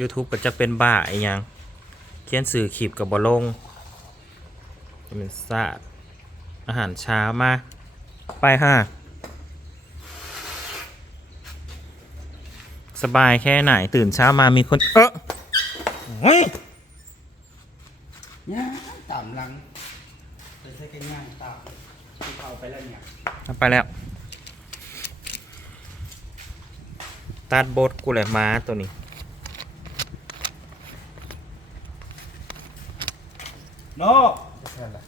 YouTube ก็จะเป็นบ้าอีหยังเขียนสื่อขีบกับบอลงจะเป็นซาดอาหารเช้ามา ไปค่ะสบายแค่ไหนตื่นเช้ามามีคนเออเฮ้ยย่างตามหลังไปใส่กันย่างตามที่เขาไปแล้วเนี่ยเอาไปแล้ว ตัดบทกูเลยม้าตัวนี้ โนใช่ละ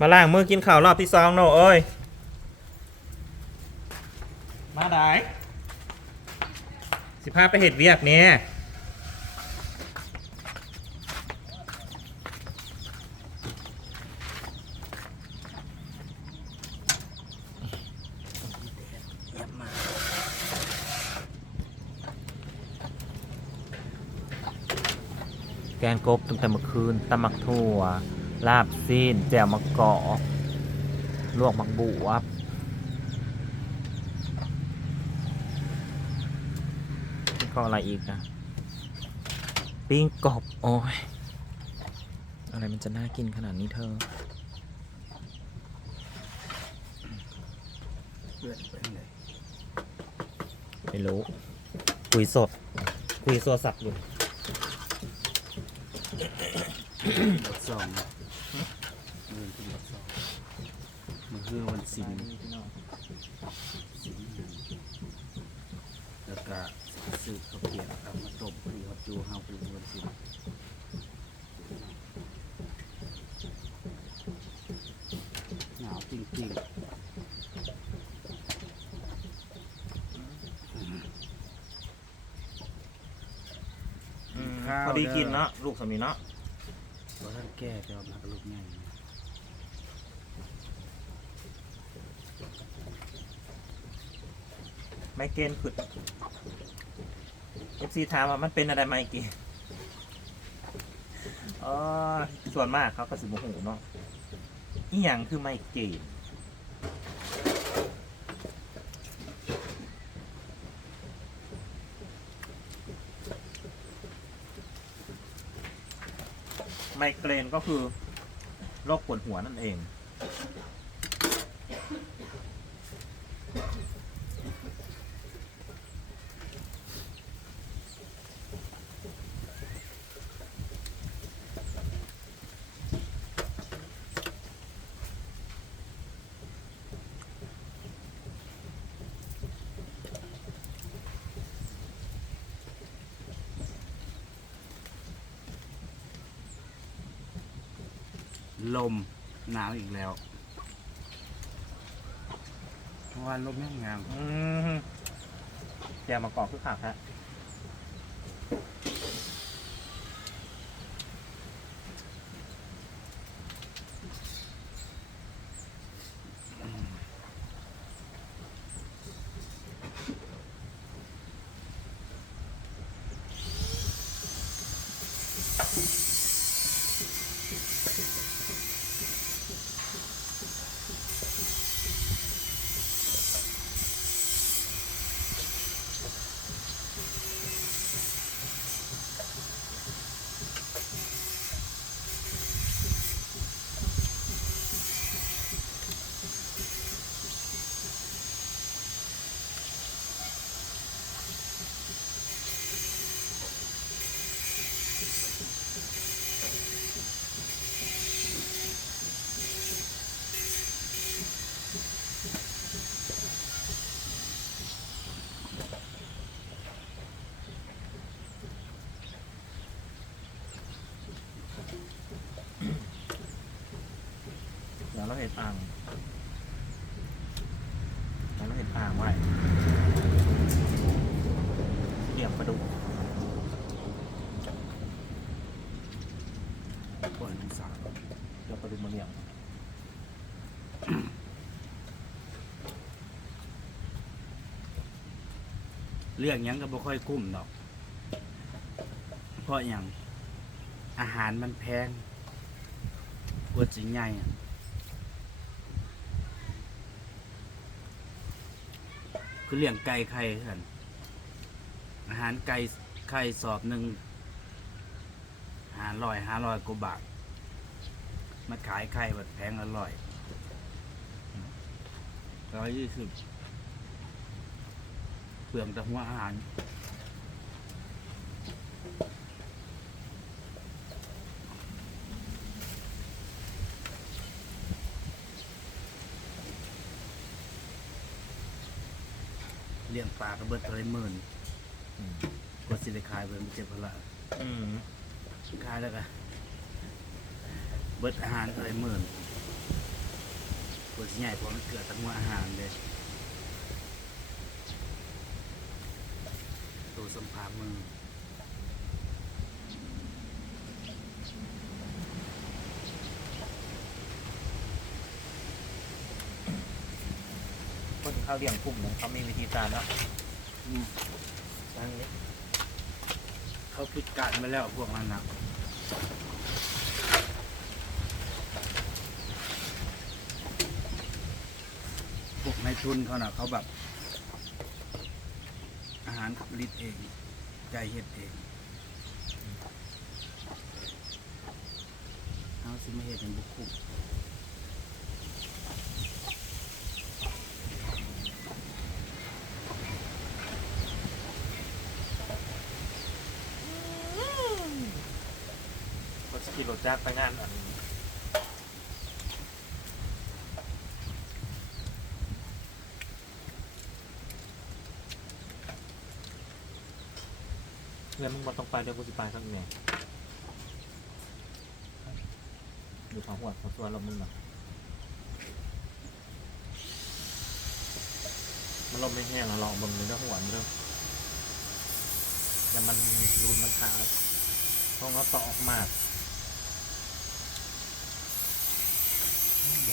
มาล่างมือกินข้าวรอบที่สองโนเอ้ย มาได้สิพาไปเห็ดเวียกเนี่ย เยี่ยมมาก แกบตั้งแต่เมื่อคืนตำมักถั่ว ลาบซีน แจ่วมะกอกลวกมักบวบแล้วก็อะไรอีกนะปิ้งกบโอ้ยอะไรมันจะน่ากินขนาดนี้เธอไม่รู้คุยสด คุยโทรศัพท์อยู่ บทสองนะมือเป็นบทสองมันคือวันสินสินแล้วก็สืบเขาวเปียกเอามาต้มพอดีเขาจูเฮาเป็นวันสินหนาวจริงๆ พอดีกินเนาะลูกสามีเนาะเพราะท่านแก้แต่ว่ามันก็ลุกง่ายนะไมเกรนขึ้นเอฟซีถามว่ามันเป็นอะไรไมเกรนเออส่วนมากเขาก็สิบหูเนาะอีหยังคือไมเกรน ไมเกรนก็คือโรคปวดหัวนั่นเอง ลมหนาวอีกแล้วเพราะว่าลมแม่งงามอืมแกมากรอกคือขาดฮะ เดี๋ยวเราเห็นอ่างเดี๋ยวเราเห็นอ่างไว้เดี่ยมประดุกปวดมันสาเดี๋ยวประดุกมาเดี่ยมเรื่องยังก็บ่ค่อยกุ้มดอก เพราะอย่างอาหารมันแพงปวดสิใหญ่อะ คือเลี้ยงไก่ไข่กันอาหารไก่ไข่สอบหนึ่งหาร้อยหาร้อยกว่าบาทมาขายไข่แบบแพงอร่อยร้อยยี่สิบเปลืองแต่หัวอาหาร ลี้ยงปลากระเบิดอะไรหมื่นกว่าสิได้ขายเบิ่งเจ็บพนละอืมขายแล้วก็เบิดอาหารอะไรหมื่นกว่าสิใหญ่เพราะมันเกิดตั้งว่าอาหารเลยตัวสัมผัสมือ เขาเลี้ยงกลุ่มเนี่ยเขามีวิธีการเนาะอืมทางนี้เขาคิดการมาแล้วพวกนั้นนะพวกในทุนเขาน่ะเขาแบบ อาหารผลิตเอง ใจเฮ็ดเองเอาสิมาเฮ็ดเป็นบุกคุม เขาสกีรถจักรไปงานอันเงินมึงมาต้องไปเดี๋ยวกูสิไปสักแหน่อยู่ทางหัวของส่วเรามึงเนาะมันลมไม่แห้งอะลองบิ่งเลยนะหัวมันเด้อแต่มันรูดมันขาดต้องเอาต่อออกมา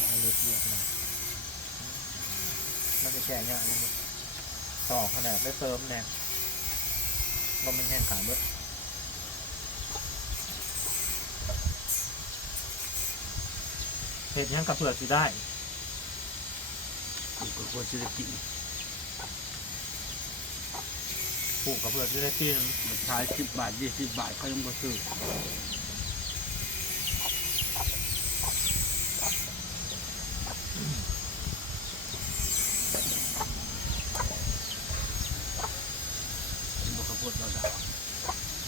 เอาเล็กเล็กมามันจะแช่เนี่ยอันนี้ต่อขนาดได้เติมเนี่ยลมมันแห้งขาดเบิดเห็ดยังกับเปลือกสิได้ผมก็ควรจะได้กินปลูกกับเปลือกสิได้กินมันขายสิบบาทยี่สิบบาทเขายังบ่ซื้อบอกขาวโพดเราดาว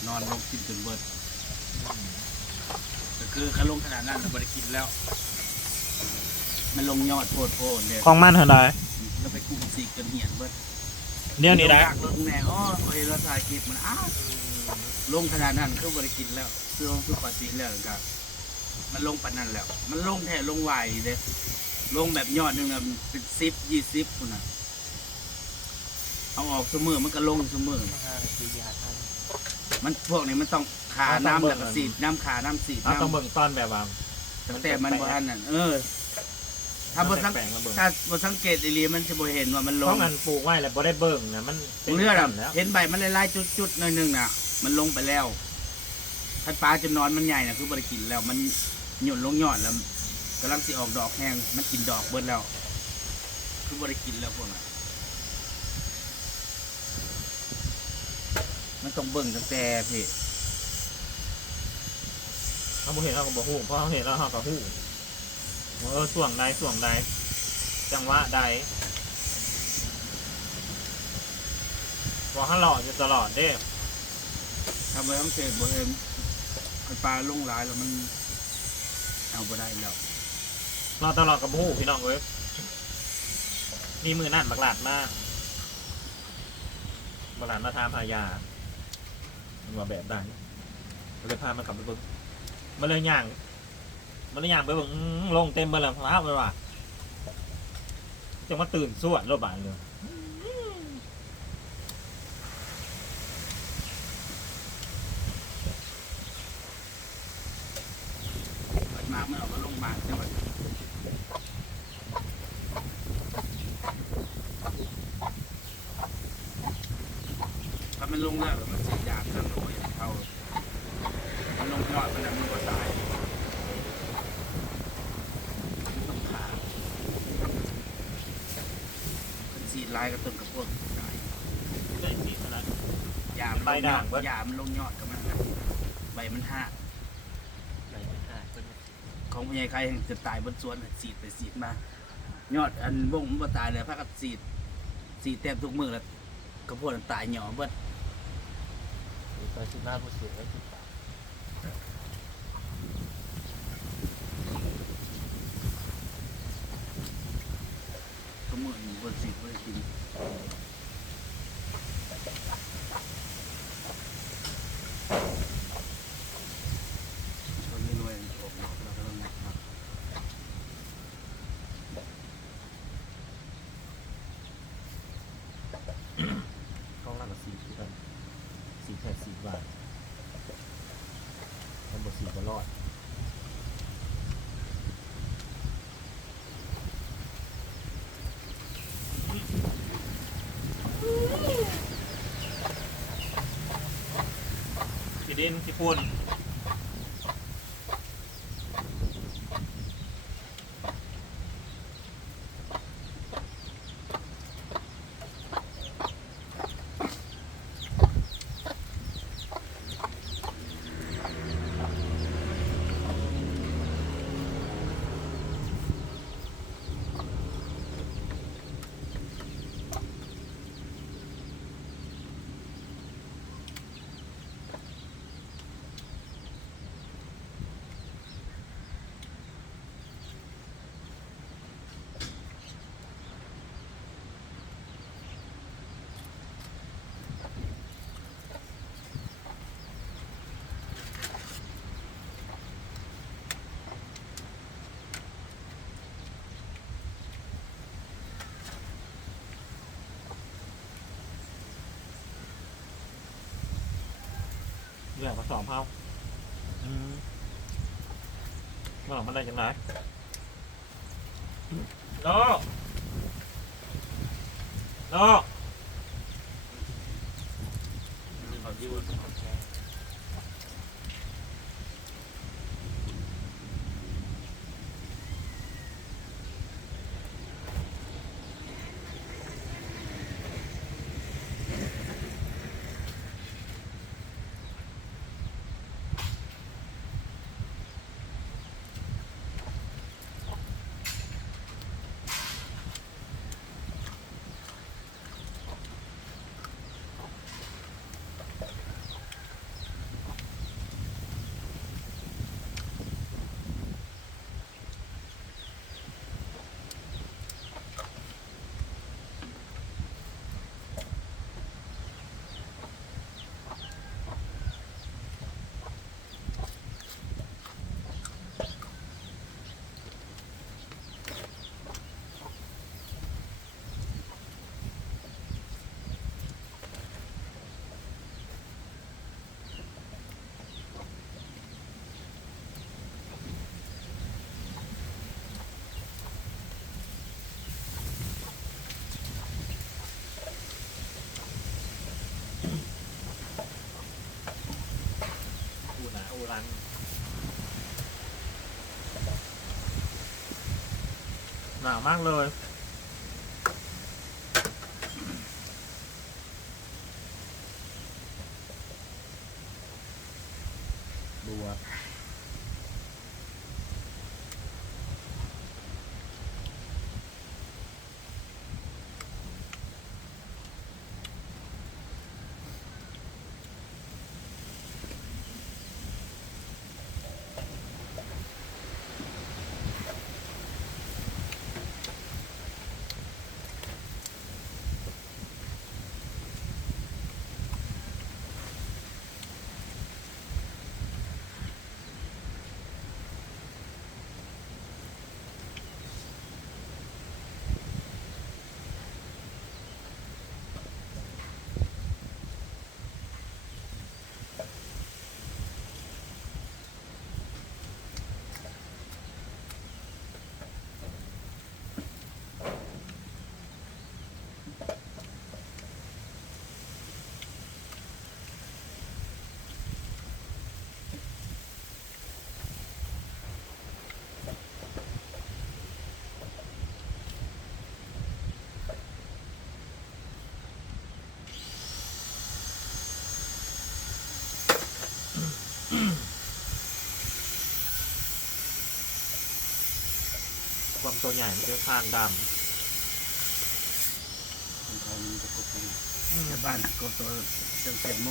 นอนลง กินจนเบิดก็คือเขาลงขนาดนั้นเราไม่ได้กินแล้ว มันลงยอดโพดโพดเนี่ยของมันเท่าไรแล้วไปกุ้มสีกันเหียนเบิดเนี่ยนี่นะลงจากรถแม่อ๋อโอเคเราถ่ายคลิปมันอ้าวลงขนาดนั้นคือบริกินแล้วซื้อของซื้อปกติแล้วก็มันลงปานนั้นแล้ว มันลงแท้ลงไหวเด้ลงแบบยอดหนึงน่ะเป็นสิบยี่สิบคุณน่ะเอาออกเสมอมันก็ลงเสมอ มันพวกนี้มันต้องขาน้ำแล้วก็สีดน้ำขาน้ำสีดเอาต้องน้ำเบิ่งตอนแบบว่าตั้งแต่มันบ่ทันนั่นเออ ถ้าบ่สังแปลงระเบิดถ้าบ่สังเกตอีหลีมันจะบ่เห็นว่ามันลเพงราะมันปลูกไว้แล้วบ่ได้เบิ่งนะมันป็นเลือดอะแล้วเห็นใบมันลายๆจุดๆหน่อยหนึงน่ะ มันลงไปแล้วคันปลาจำนอนมันใหญ่น่ะคือบริกินแล้ว มันหย่นลงยอดแล้วกำลังสิออกดอกแห้งมันกินดอกเบิดแล้ว คือบริกินแล้วพวกน่ะ มันต้องเบิ่งตั้งแต่พี่เขาบ่เห็นเราก็บ่ฮู้เพราะเขาเห็นแล้วเขาก็ฮู้ว่าเออส่วงใดส่วงใดจังหวะใดบอกให้หล่ออยู่ตลอดเด้ถ้าบ่สังเกตบ่เห็นคันปลาลงหลายแล้วมันเอาบ่ได้แล้วรอตลอดกับฮู้พี่น้องเว้ยนี่มือนั่นบักหลาดมากบักหลาดมาทามพายา มันมาแบบใดก็เลยพามันกลับไปเบิ่งมันเลยย่าง มันเลยย่างไปเบิ่งลงเต็มไปแล้วพาไปว่าจะมาตื่นสวดรถบานเลย เปิดมามันเอามาลงมาจังหวัดถ้ามันลงแล้วมันสิยากทางโลยเข้ามันลงยอดมันน่ะมันก็ตายมันต้องขามันสี ลายกับต้นกระพวกตายได้สิขนาด ยามใบด่างเบิดหญ้ามนลงยอดกับมันนะใบมันหักไหนไม่ได้เพิ่นของพญายไข่จะตายบนสวนน่ะสีดไปสีดมา ยอดอันวงมันบ่ตายเลยพากันสีดสีดแต้มทุกมือแล้วกระโพดมันตายหย่อเบิด มีไปสิบห้าผู้สูงไว้สิบสาม ก็มืออยู่บนสีดบ่ได้กินคนไม่รวยออกดอกแล้วก็ต้องนักเนาะ กล้องล่างกับสีคือกันสีแค่สีบาทมันบดสีก็รอดพี่ ดินที่พูน เรื่องผสมเขาอืมมาหลังมันได้ยังไงโนโนเขาอยู่ข หนาวมากเลย ตัวใหญ่มันจะข้างดของเขามันจะกบกันำแต่บ้านก็ตัวเจ็ดเจ็ดโม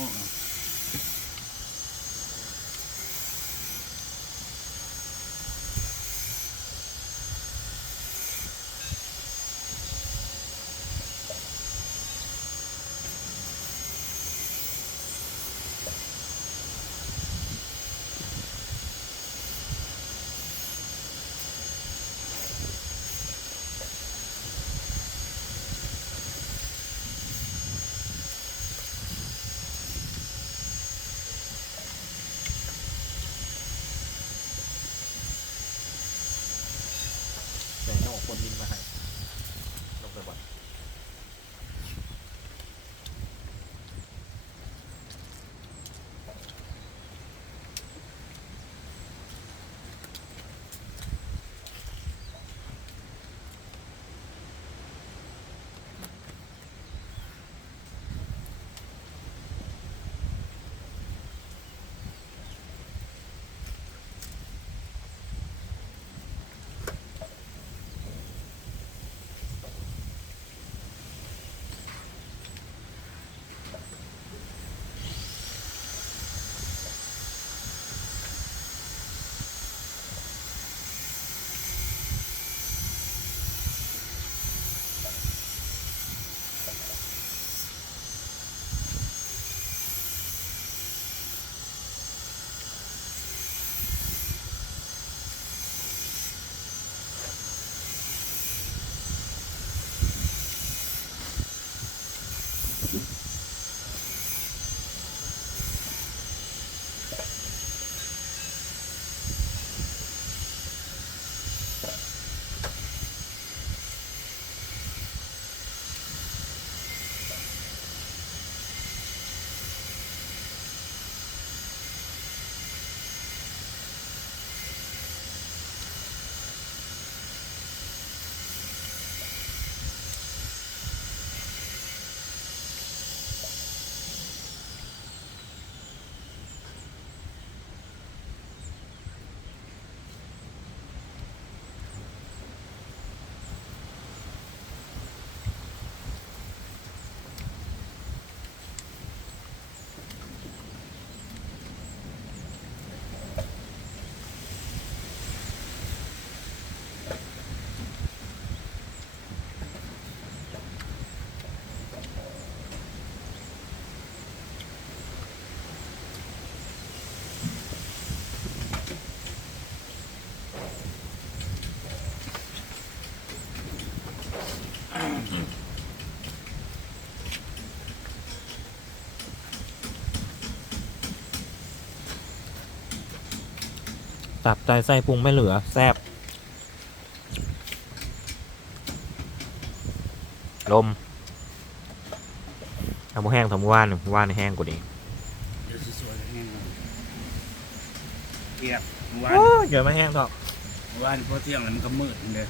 คนบินมาให้ ตับใจไส้ปรุงไม่เหลือแซบลมทำแห้งทำว่านว่านแห้งกว่านี้เดี๋ยวสวยๆแห้งเลยเกียบเมื่อวานเยอะไม่แห้งหรอกเมื่อวานพอเที่ยงแล้วมันก็มืดเลย